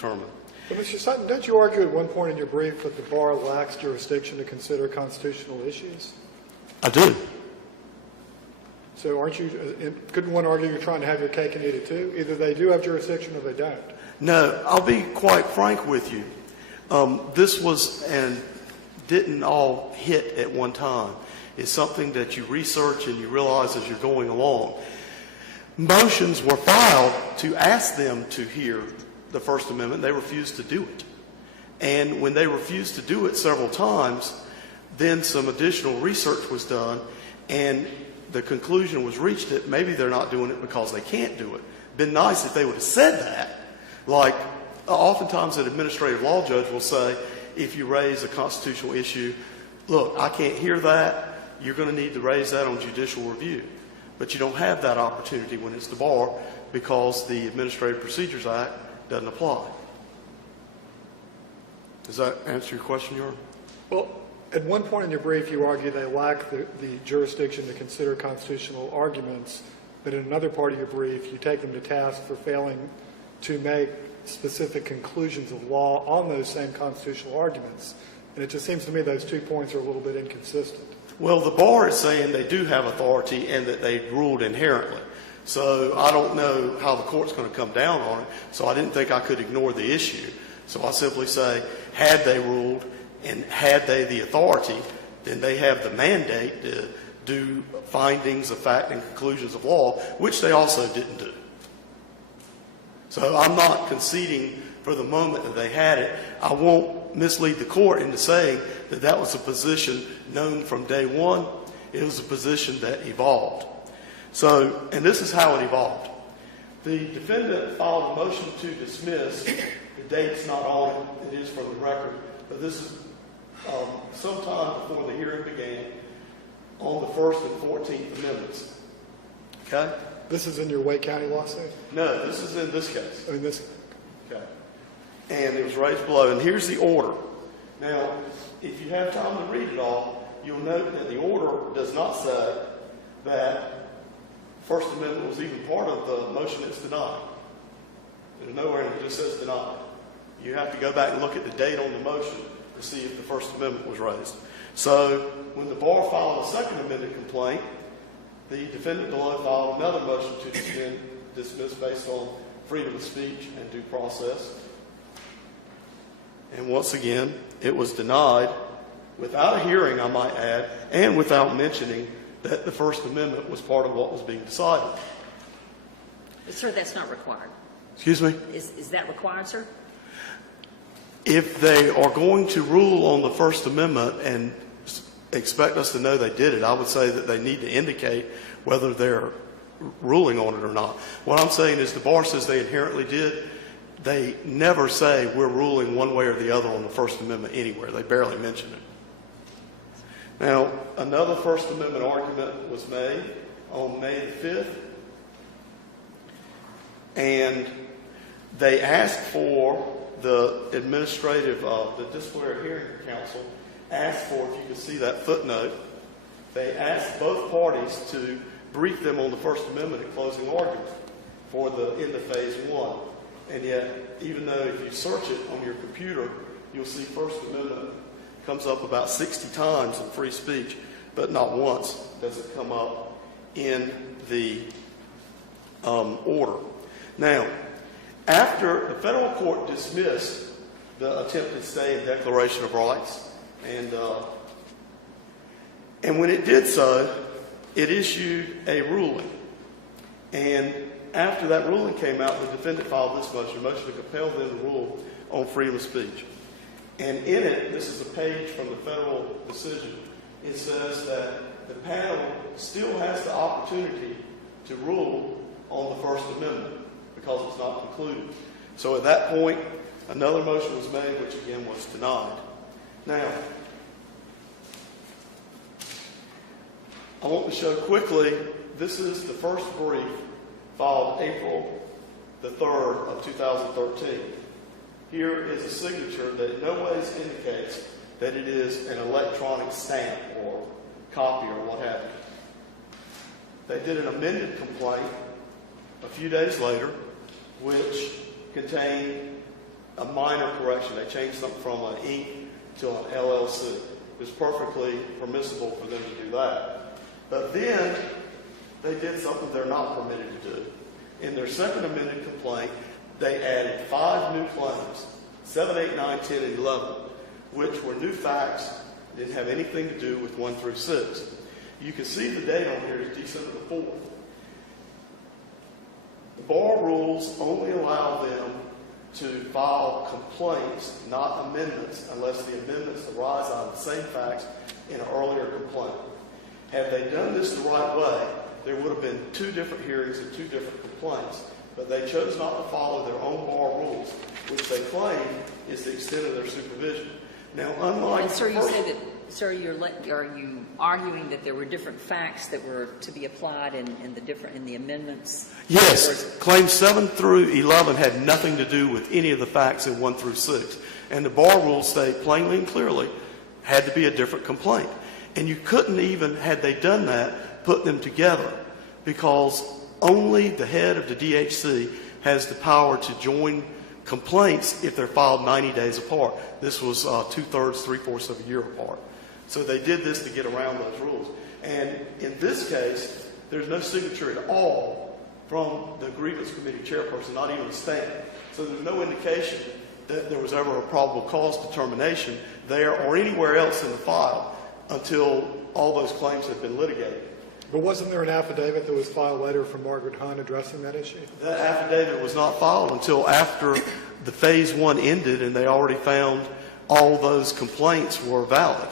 determine. But Mr. Sutton, don't you argue at one point in your brief that the bar lacks jurisdiction to consider constitutional issues? I do. So couldn't one argue you're trying to have your cake and eat it too? Either they do have jurisdiction or they don't. No, I'll be quite frank with you. This was and didn't all hit at one time. It's something that you research and you realize as you're going along. Motions were filed to ask them to hear the First Amendment. They refused to do it. And when they refused to do it several times, then some additional research was done, and the conclusion was reached that maybe they're not doing it because they can't do it. Been nice if they would have said that. Like, oftentimes an administrative law judge will say, if you raise a constitutional issue, look, I can't hear that. You're going to need to raise that on judicial review. But you don't have that opportunity when it's the bar because the Administrative Procedures Act doesn't apply. Does that answer your question, Your Honor? Well, at one point in your brief, you argue they lack the jurisdiction to consider constitutional arguments, but in another part of your brief, you take them to task for failing to make specific conclusions of law on those same constitutional arguments. And it just seems to me those 2 points are a little bit inconsistent. Well, the bar is saying they do have authority and that they ruled inherently. So I don't know how the court's going to come down on it, so I didn't think I could ignore the issue. So I simply say, had they ruled and had they the authority, then they have the mandate to do findings of fact and conclusions of law, which they also didn't do. So I'm not conceding for the moment that they had it. I won't mislead the court into saying that that was a position known from day one. It was a position that evolved. So, and this is how it evolved. The defendant filed a motion to dismiss. The date's not on it. It is from the record. But this is sometime before the hearing began on the First and 14th Amendments. Okay? This is in your Wake County lawsuit? No, this is in this case. In this. Okay. And it was raised below. And here's the order. Now, if you have time to read it all, you'll note that the order does not say that First Amendment was even part of the motion that's denied. There's nowhere in it just says denied. You have to go back and look at the date on the motion to see if the First Amendment was raised. So when the bar filed a Second Amendment complaint, the defendant below filed another motion to dismiss based on freedom of speech and due process. And once again, it was denied without a hearing, I might add, and without mentioning that the First Amendment was part of what was being decided. Sir, that's not required. Excuse me? Is that required, sir? If they are going to rule on the First Amendment and expect us to know they did it, I would say that they need to indicate whether they're ruling on it or not. What I'm saying is the bar says they inherently did. They never say we're ruling one way or the other on the First Amendment anywhere. They barely mention it. Now, another First Amendment argument was made on May the 5th, and they asked for the the disciplinary hearing council asked for, if you can see that footnote, they asked both parties to brief them on the First Amendment at closing argument for the end of phase one. And yet, even though if you search it on your computer, you'll see First Amendment comes up about 60 times in free speech, but not once does it come up in the order. Now, after the federal court dismissed the attempted stay and Declaration of Rights, and when it did so, it issued a ruling. And after that ruling came out, the defendant filed this motion, a motion to compel them to rule on freedom of speech. And in it, this is a page from the federal decision, it says that the panel still has the opportunity to rule on the First Amendment because it's not concluded. So at that point, another motion was made, which again was denied. Now, I want to show quickly, this is the first brief filed April the 3rd of 2013. Here is a signature that in no ways indicates that it is an electronic stamp or copy or what have you. They did an amended complaint a few days later, which contained a minor correction. They changed something from an Inc. to an LLC. It was perfectly permissible for them to do that. But then they did something they're not permitted to do. In their second amended complaint, they added 5 new claims, 7, 8, 9, 10, and 11, which were new facts, didn't have anything to do with 1 through 6. You can see the date on here is December the 4th. The bar rules only allow them to file complaints, not amendments, unless the amendments arise out of the same facts in an earlier complaint. Had they done this the right way, there would have been 2 different hearings and 2 different complaints. But they chose not to follow their own bar rules, which they claim is the extent of their supervision. Now, unlike... And sir, you say that, sir, are you arguing that there were different facts that were to be applied in the amendments? Yes. Claims 7 through 11 had nothing to do with any of the facts in 1 through 6. And the bar rules state plainly and clearly had to be a different complaint. And you couldn't even, had they done that, put them together, because only the head of the DHC has the power to join complaints if they're filed 90 days apart. This was 2/3, 3/4 of a year apart. So they did this to get around those rules. And in this case, there's no signature at all from the grievance committee chairperson, not even a stamp. So there's no indication that there was ever a probable cause determination there or anywhere else in the file until all those claims had been litigated. But wasn't there an affidavit that was filed later from Margaret Hunt addressing that issue? That affidavit was not filed until after the phase 1 ended and they already found all those complaints were valid.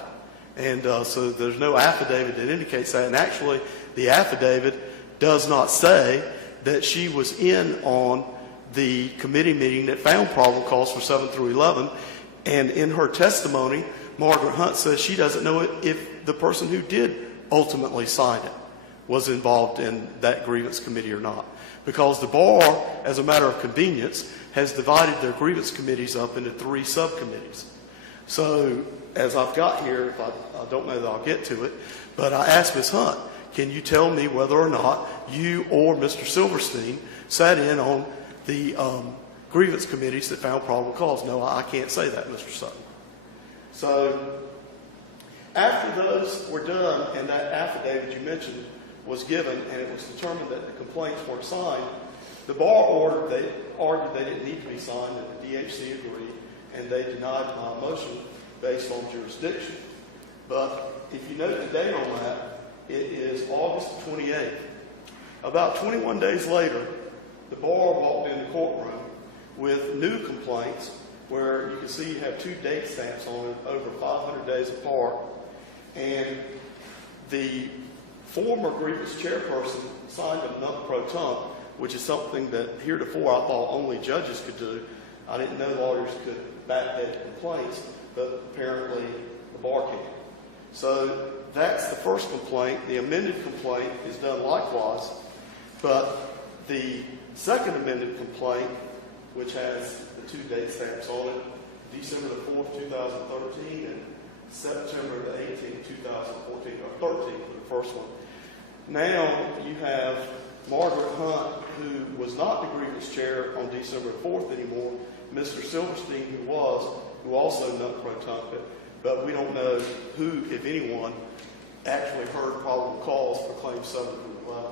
And so there's no affidavit that indicates that. And actually, the affidavit does not say that she was in on the committee meeting that found probable cause for 7 through 11. And in her testimony, Margaret Hunt says she doesn't know if the person who did ultimately sign it was involved in that grievance committee or not. Because the bar, as a matter of convenience, has divided their grievance committees up into 3 subcommittees. So, as I've got here, I don't know that I'll get to it, but I asked Ms. Hunt, can you tell me whether or not you or Mr. Silverstein sat in on the grievance committees that found probable cause? No, I can't say that, Mr. Sutton. So, after those were done and that affidavit you mentioned was given and it was determined that the complaints weren't signed, the bar ordered, they argued they didn't need to be signed, and the DHC agreed, and they denied my motion based on jurisdiction. But if you note the date on that, it is August 28th. About 21 days later, the bar walked in the courtroom with new complaints where you can see you have 2 date stamps on it over 500 days apart. And the former grievance chairperson signed a nunc pro tunc, which is something that heretofore I thought only judges could do. I didn't know lawyers could backdate complaints, but apparently the bar can. So that's the first complaint. The amended complaint is done likewise, but the second amended complaint, which has the 2 date stamps on it, December the 4th, 2013, and September the 18th, 2014, or 13 for the first one. Now you have Margaret Hunt, who was not the grievance chair on December 4th anymore, Mr. Silverstein, who also nunc pro tunc, but we don't know who, if anyone, actually heard probable cause for claims 7 through 11.